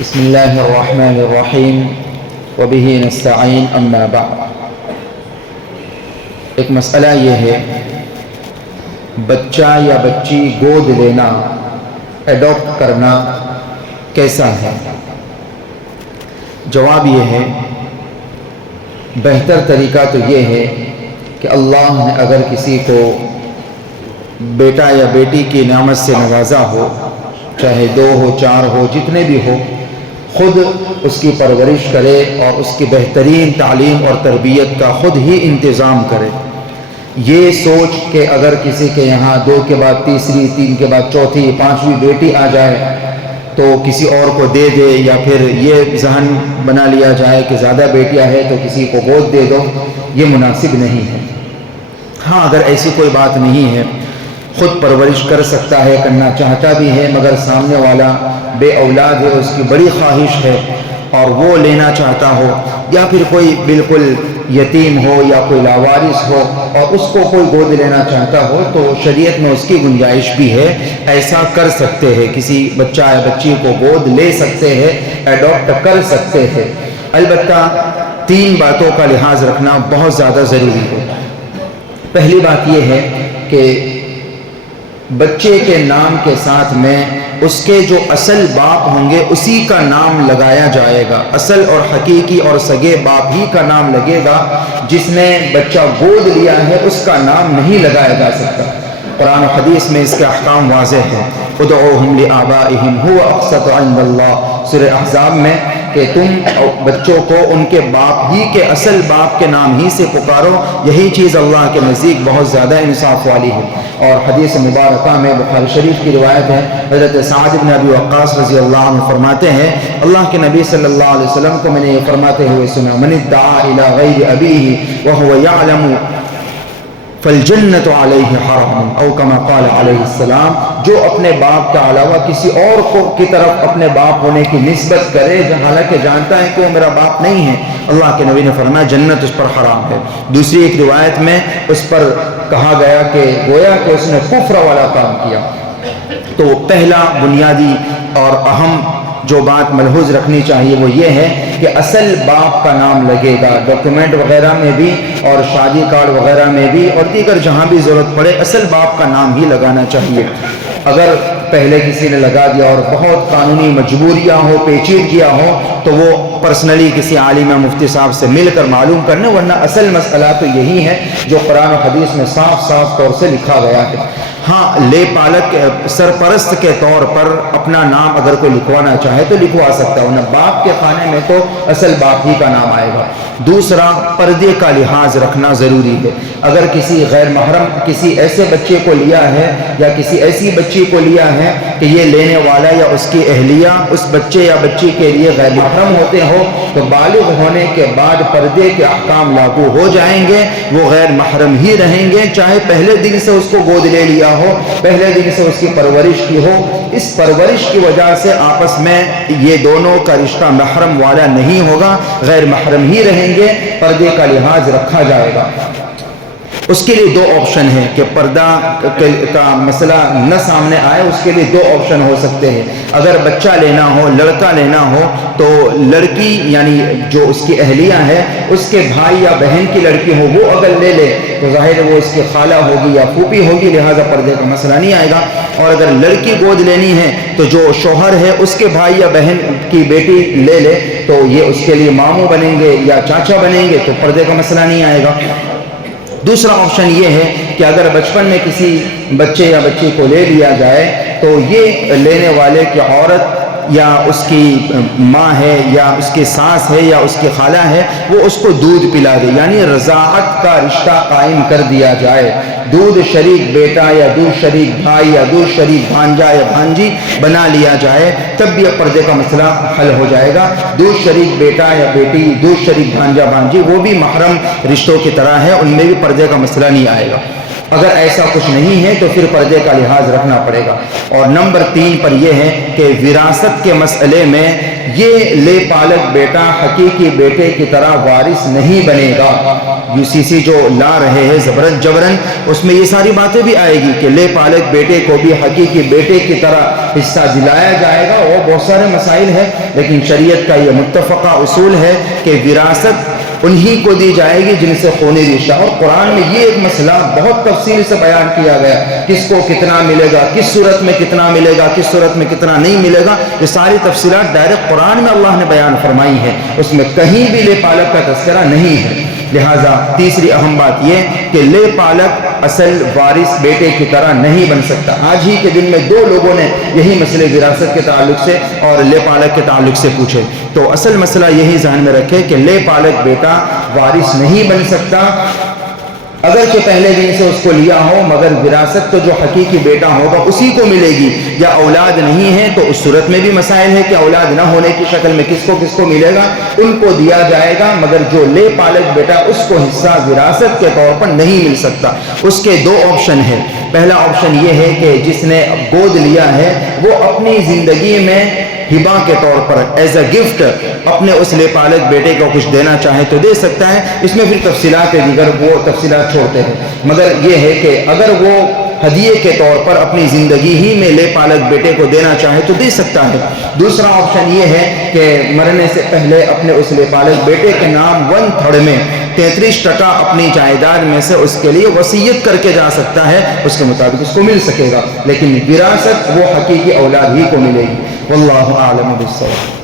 بسم اللہ الرحمن الرحیم وبہ نستعین اما بعد۔ ایک مسئلہ یہ ہے، بچہ یا بچی گود لینا، ایڈاپٹ کرنا کیسا ہے؟ جواب یہ ہے، بہتر طریقہ تو یہ ہے کہ اللہ نے اگر کسی کو بیٹا یا بیٹی کی نعمت سے نوازا ہو، چاہے 2 ہو 4 ہو جتنے بھی ہو، خود اس کی پرورش کرے اور اس کی بہترین تعلیم اور تربیت کا خود ہی انتظام کرے۔ یہ سوچ کہ اگر کسی کے یہاں 2 کے بعد تیسری، 3 کے بعد چوتھی، 5ویں بیٹی آ جائے تو کسی اور کو دے دے، یا پھر یہ ذہن بنا لیا جائے کہ زیادہ بیٹیاں ہیں تو کسی کو گود دے دو، یہ مناسب نہیں ہے۔ ہاں، اگر ایسی کوئی بات نہیں ہے، خود پرورش کر سکتا ہے، کرنا چاہتا بھی ہے، مگر سامنے والا بے اولاد ہے، اس کی بڑی خواہش ہے اور وہ لینا چاہتا ہو، یا پھر کوئی بالکل یتیم ہو یا کوئی لاوارث ہو اور اس کو کوئی گود لینا چاہتا ہو، تو شریعت میں اس کی گنجائش بھی ہے، ایسا کر سکتے ہیں، کسی بچہ یا بچی کو گود لے سکتے ہیں، ایڈاپٹ کر سکتے ہیں۔ البتہ 3 باتوں کا لحاظ رکھنا بہت زیادہ ضروری ہے۔ پہلی بات یہ ہے کہ بچے کے نام کے ساتھ میں اس کے جو اصل باپ ہوں گے اسی کا نام لگایا جائے گا۔ اصل اور حقیقی اور سگے باپ ہی کا نام لگے گا، جس نے بچہ گود لیا ہے اس کا نام نہیں لگایا جا سکتا۔ قرآن و حدیث میں اس کے احکام واضح ہیں، ادعوہم لآبائہم ھو اقسط عند اللہ، سورہ احزاب میں، کہ تم بچوں کو ان کے باپ ہی کے، اصل باپ کے نام ہی سے پکارو، یہی چیز اللہ کے نزدیک بہت زیادہ انصاف والی ہے۔ اور حدیث مبارکہ میں بخاری شریف کی روایت ہے، حضرت سعد بن ابی وقاص رضی اللہ عنہ فرماتے ہیں، اللہ کے نبی صلی اللہ علیہ وسلم کو میں نے یہ فرماتے ہوئے سنا، من ادعا الی غیر ابیہ وہو یعلم فالجنت علیہ حرام، او کما قال علیہ السلام، جو اپنے باپ کے علاوہ کسی اور کو کی طرف اپنے باپ ہونے کی نسبت کرے حالانکہ جانتا ہے کہ وہ میرا باپ نہیں ہے، اللہ کے نبی نے فرمایا جنت اس پر حرام ہے۔ دوسری ایک روایت میں اس پر کہا گیا کہ گویا کہ اس نے کفر والا کام کیا۔ تو پہلا بنیادی اور اہم جو بات ملحوظ رکھنی چاہیے وہ یہ ہے کہ اصل باپ کا نام لگے گا، ڈاکیومنٹ وغیرہ میں بھی اور شادی کارڈ وغیرہ میں بھی اور دیگر جہاں بھی ضرورت پڑے اصل باپ کا نام ہی لگانا چاہیے۔ اگر پہلے کسی نے لگا دیا اور بہت قانونی مجبوریاں ہو، پیچیدگیاں ہو، تو وہ پرسنلی کسی عالم مفتی صاحب سے مل کر معلوم کرنے، ورنہ اصل مسئلہ تو یہی ہے جو قرآن و حدیث میں صاف صاف طور سے لکھا گیا ہے۔ ہاں، لے پالک سرپرست کے طور پر اپنا نام اگر کوئی لکھوانا چاہے تو لکھوا سکتا ہے، ورنہ باپ کے خانے میں تو اصل باپ ہی کا نام آئے گا۔ دوسرا، پردے کا لحاظ رکھنا ضروری ہے۔ اگر کسی غیر محرم کسی ایسے بچے کو لیا ہے یا کسی ایسی بچی کو لیا ہے کہ یہ لینے والا یا اس کی اہلیہ اس بچے یا بچی کے لیے غیر محرم ہوتے ہو، تو بالغ ہونے کے بعد پردے کے احکام لاگو ہو جائیں گے، وہ غیر محرم ہی رہیں گے، چاہے پہلے دن سے اس کو گود لے لیا ہو، پہلے دن سے اس کی پرورش کی ہو۔ اس پرورش کی وجہ سے آپس میں یہ دونوں کا رشتہ محرم والا نہیں ہوگا، غیر محرم ہی رہیں گے، پردے کا لحاظ رکھا جائے گا۔ اس کے لیے 2 آپشن ہیں کہ پردہ کا مسئلہ نہ سامنے آئے، اس کے لیے 2 آپشن ہو سکتے ہیں۔ اگر بچہ لینا ہو، لڑکا لینا ہو، تو لڑکی یعنی جو اس کی اہلیہ ہے اس کے بھائی یا بہن کی لڑکی ہو، وہ اگر لے لے تو ظاہر ہے وہ اس کی خالہ ہوگی یا پھوپھی ہوگی، لہٰذا پردے کا مسئلہ نہیں آئے گا۔ اور اگر لڑکی گود لینی ہے تو جو شوہر ہے اس کے بھائی یا بہن کی بیٹی لے لے تو یہ اس کے لیے ماموں بنیں گے یا چاچا بنیں گے، تو پردے کا مسئلہ نہیں آئے گا۔ دوسرا آپشن یہ ہے کہ اگر بچپن میں کسی بچے یا بچی کو لے لیا جائے تو یہ لینے والے کی عورت یا اس کی ماں ہے یا اس کی ساس ہے یا اس کی خالہ ہے، وہ اس کو دودھ پلا دے، یعنی رضاعت کا رشتہ قائم کر دیا جائے، دودھ شریک بیٹا یا دودھ شریک بھائی یا دودھ شریک بھانجا یا بھانجی بنا لیا جائے، تب بھی پردے کا مسئلہ حل ہو جائے گا۔ دودھ شریک بیٹا یا بیٹی، دودھ شریک بھانجا بھانجی، وہ بھی محرم رشتوں کی طرح ہے، ان میں بھی پردے کا مسئلہ نہیں آئے گا۔ اگر ایسا کچھ نہیں ہے تو پھر پردے کا لحاظ رکھنا پڑے گا۔ اور نمبر 3 پر یہ ہے کہ وراثت کے مسئلے میں یہ لے پالک بیٹا حقیقی بیٹے کی طرح وارث نہیں بنے گا۔ UCC جو لا رہے ہیں زبرن جبرن، اس میں یہ ساری باتیں بھی آئے گی کہ لے پالک بیٹے کو بھی حقیقی بیٹے کی طرح حصہ دلایا جائے گا، اور بہت سارے مسائل ہیں، لیکن شریعت کا یہ متفقہ اصول ہے کہ وراثت انہی کو دی جائے گی جن سے خونی رشتہ۔ اور قرآن میں یہ ایک مسئلہ بہت تفصیل سے بیان کیا گیا، کس کو کتنا ملے گا، کس صورت میں کتنا ملے گا، کس صورت میں کتنا نہیں ملے گا، یہ ساری تفصیلات ڈائریکٹ قرآن میں اللہ نے بیان فرمائی ہے، اس میں کہیں بھی لے پالک کا تذکرہ نہیں ہے۔ لہٰذا تیسری اہم بات یہ کہ لے پالک اصل وارث بیٹے کی طرح نہیں بن سکتا۔ آج ہی کے دن میں 2 لوگوں نے یہی مسئلے وراثت کے تعلق سے اور لے پالک کے تعلق سے پوچھے، تو اصل مسئلہ یہی ذہن میں رکھے کہ لے پالک بیٹا وارث نہیں بن سکتا، اگرچہ پہلے دن سے اس کو لیا ہو، مگر وراثت تو جو حقیقی بیٹا ہوگا اسی کو ملے گی۔ یا اولاد نہیں ہے تو اس صورت میں بھی مسائل ہے کہ اولاد نہ ہونے کی شکل میں کس کو ملے گا، ان کو دیا جائے گا، مگر جو لے پالک بیٹا اس کو حصہ وراثت کے طور پر نہیں مل سکتا۔ اس کے 2 آپشن ہیں۔ پہلا آپشن یہ ہے کہ جس نے گود لیا ہے وہ اپنی زندگی میں ہبہ کے طور پر ایز اے گفٹ اپنے اس لے پالک بیٹے کو کچھ دینا چاہے تو دے سکتا ہے، اس میں پھر تفصیلات دیگر وہ تفصیلات چھوڑتے ہیں، مگر یہ ہے کہ اگر وہ ہدیے کے طور پر اپنی زندگی ہی میں لے پالک بیٹے کو دینا چاہے تو دے سکتا ہے۔ دوسرا آپشن یہ ہے کہ مرنے سے پہلے اپنے اس لے پالک بیٹے کے نام 1/3 میں 33% اپنی جائیداد میں سے اس کے لیے وصیت کر کے جا سکتا ہے، اس کے مطابق اس کو مل سکے گا، لیکن وراثت وہ حقیقی اولاد ہی کو ملے گی۔ واللہ اعلم بالصواب۔